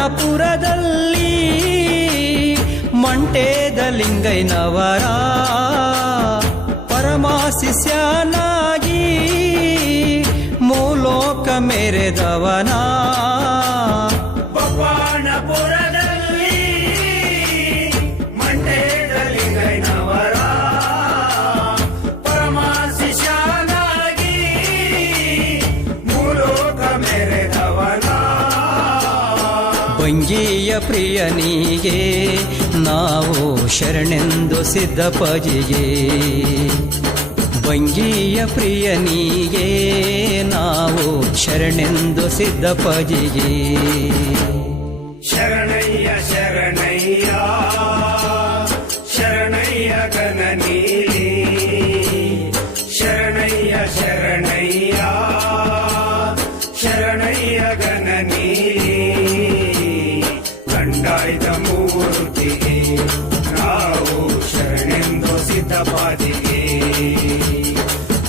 ಅನ್ನಪುರದಲ್ಲಿ ಮಂಟೇದ ಲಿಂಗೈನವರ ಪರಮಾಶಿಷ್ಯನಾಗಿ ಮೂಲೋಕ ಮೇರೆದವನಾ ಬಂಗೀಯ ಪ್ರಿಯನಿಗೆ ನಾವು ಶರಣೆಂದು ಸಿದ್ಧಪಜಿಗೆ ಬಂಗೀಯ ಪ್ರಿಯನಿಗೆ ನಾವು ಶರಣೆಂದು ಸಿದ್ಧಪಜಿಗೆ ಶರಣಯ್ಯ ಶರಣಯ್ಯ ಶರಣಯ್ಯ ಗಣನೀಲಿ ಶರಣಯ್ಯ ಶರಣಯ್ಯ ಶರಣಯ್ಯ ಗಣನೀಲಿ ಕಂಡಾಯ್ದ ಮೂರ್ತಿಗೆ ನಾವು ಶರಣೆಂದು ಸಿದ್ಧಪಾದಿಗೆ.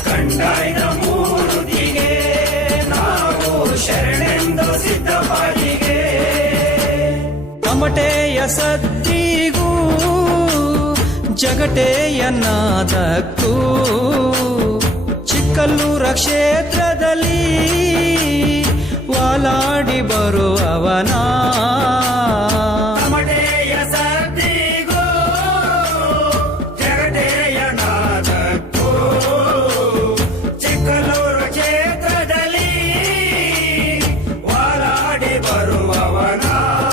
ಕಂಡಾಯ್ದ ಮೂರ್ತಿಗೆ, ನಾವು ಶರಣೆಂದು ಸಿದ್ಧಪಾದಿಗೆ. ಕಮಟೆಯ ಸತ್ತಿಗೂ ಜಗಟೆಯನ್ನಾದಕ್ಕೂ ಚಿಕ್ಕಲ್ಲೂರ ಕ್ಷೇತ್ರದಲ್ಲಿ ವಾಲಾಡಿ ಬರುವವನ.